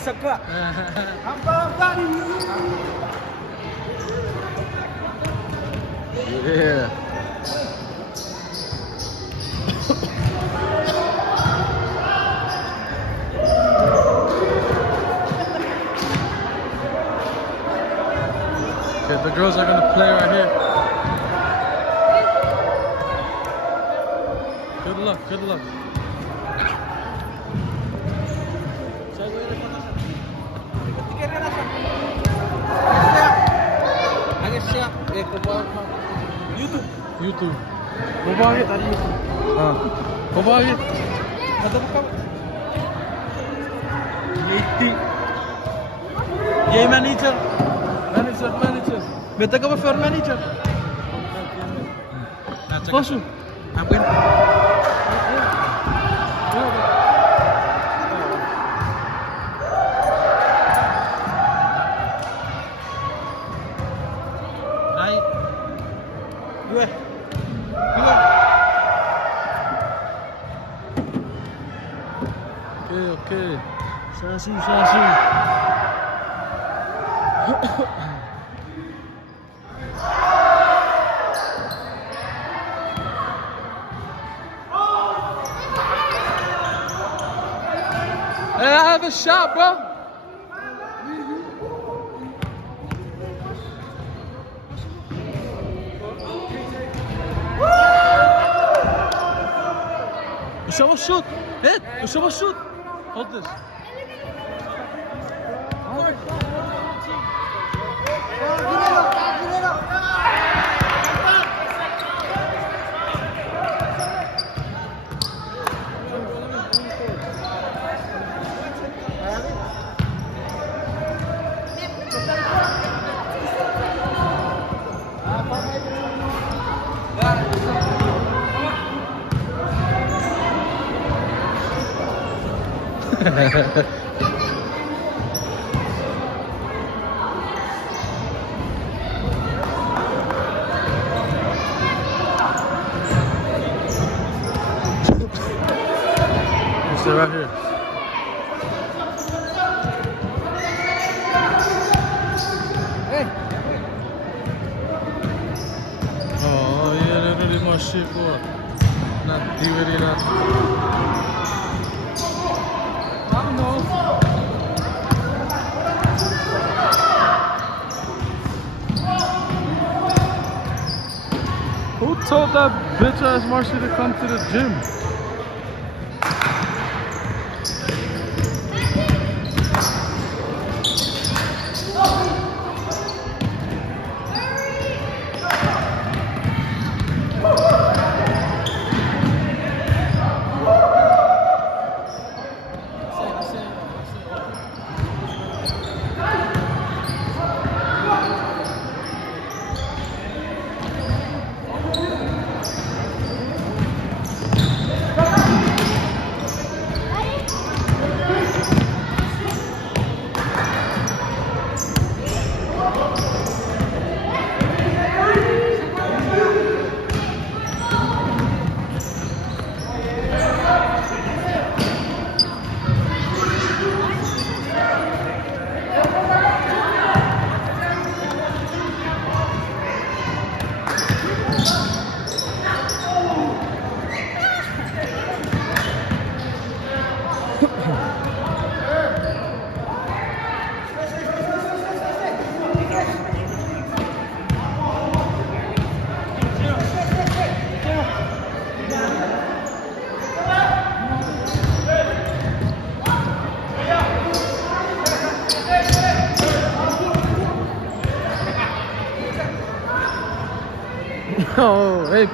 Saka. Yeah. Okay, the girls are gonna play right here. Good luck, good luck. YouTube. Mobile tadi. Mobile. Kata buka. Jij manager. Manager. Beta ka ba for manager? Posso? Abuin. Dua. Okay. Sasu. Hey, I have a shot, bro. Show a shoot. Hit. Show a shoot. Hold this. Stay right here. Hey. Oh yeah, they're really my shit, boy. Not DVD, not. Who told that bitch ass Marcy to come to the gym? Oh, hey,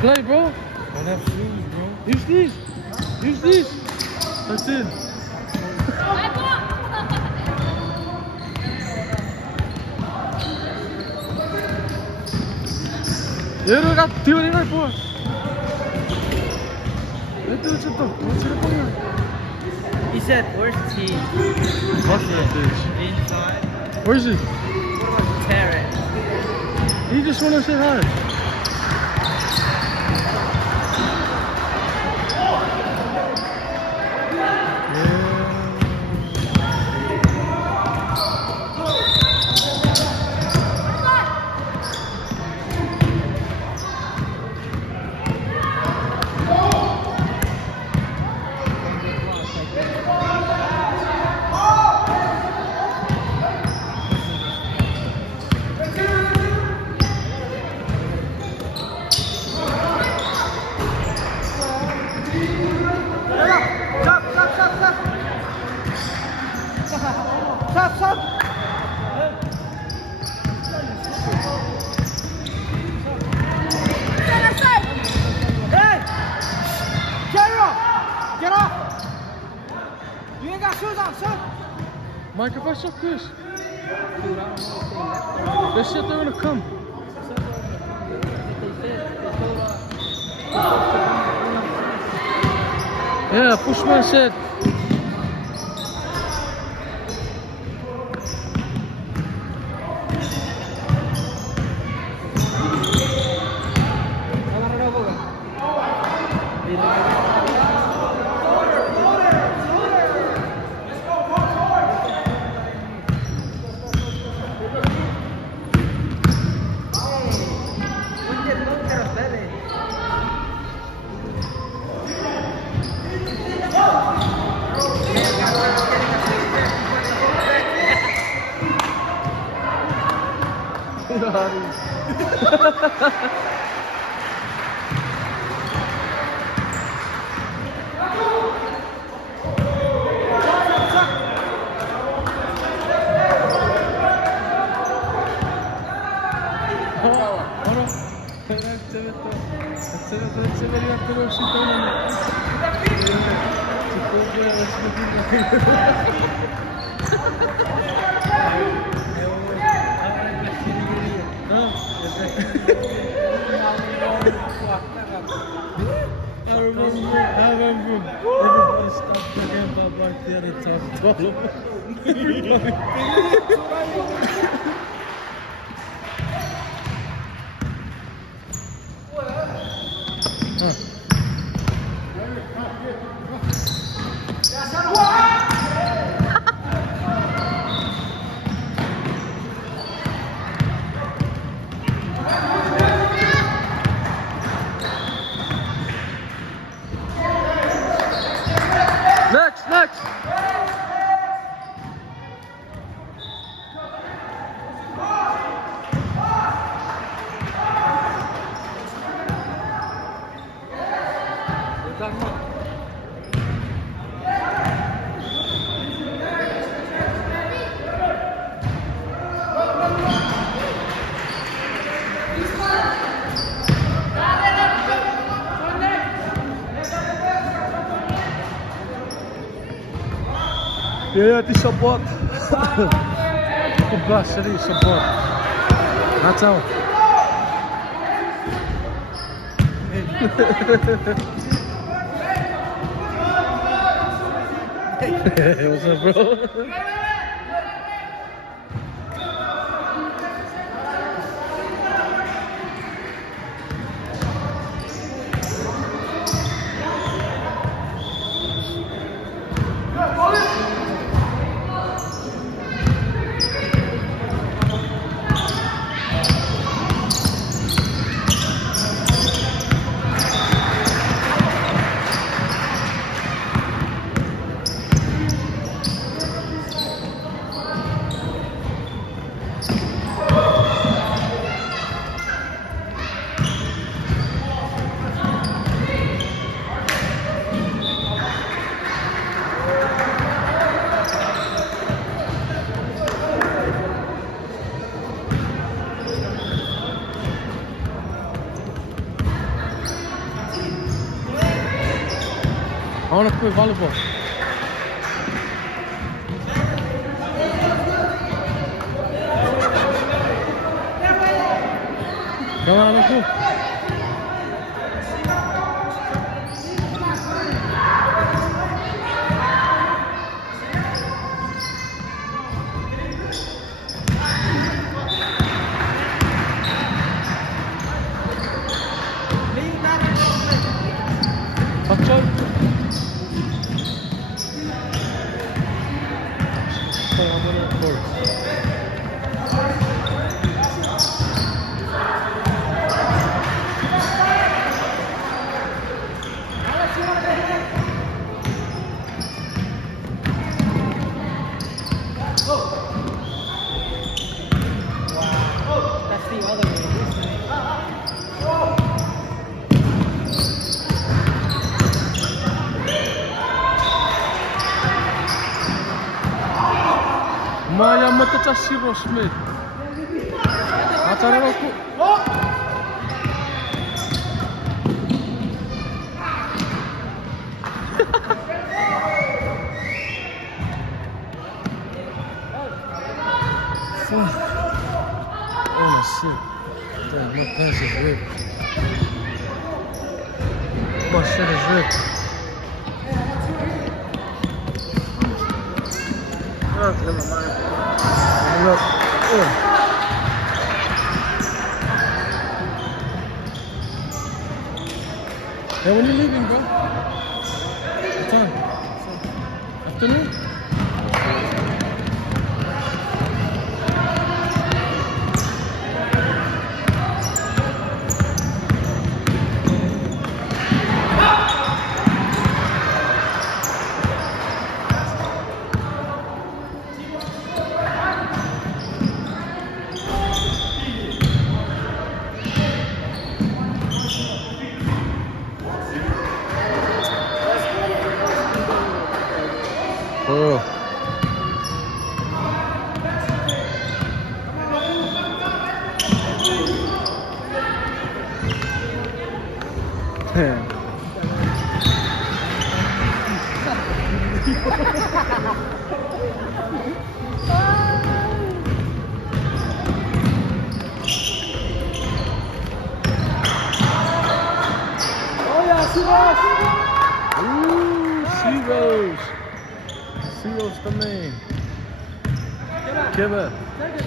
play, bro. I have shoes, bro. Use these. Use these. That's it. 얘를 가 뛰어내려 보. 얘들 좀 더. He said, where's T? What's that bitch? Inside. Where's he? Tear it. He just wanna say hi. Michael, pas op, Chris. They said they're gonna come. Yeah, Pushman said. I remember. Everybody stopped talking about Mark the other time. Told him. Next! Ja, het is sabot. Goed bas, serieus, sabot. Laat zo. Hey, what's up, bro? I want to play volleyball. Come on, let's go. Let's go. say I'm winning, of course. That's the other way. Maya Matachiro Smith. Ataraku. Oh shit. My pants is ripped. My shit is ripped. Oh, never mind. Look. Hey, when you leaving, bro? What time? Afternoon? Oh. Damn. Ooh, Sea-Rose. Sea-Rose também. Kiba,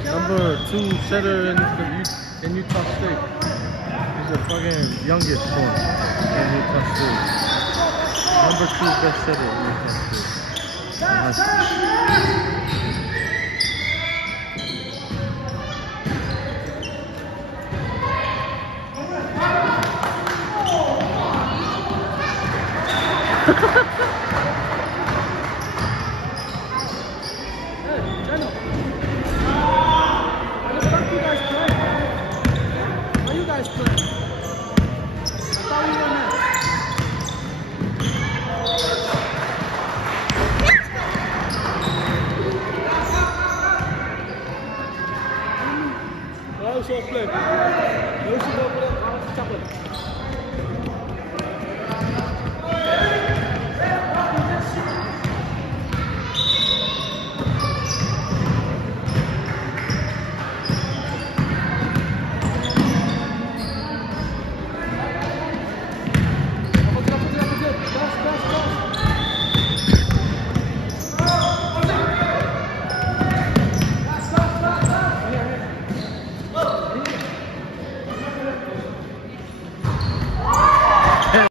number 2 setter in Utah State. He's the fucking youngest one in Utah State. Number 2 best setter in Utah State. Zo plek. Chocolate.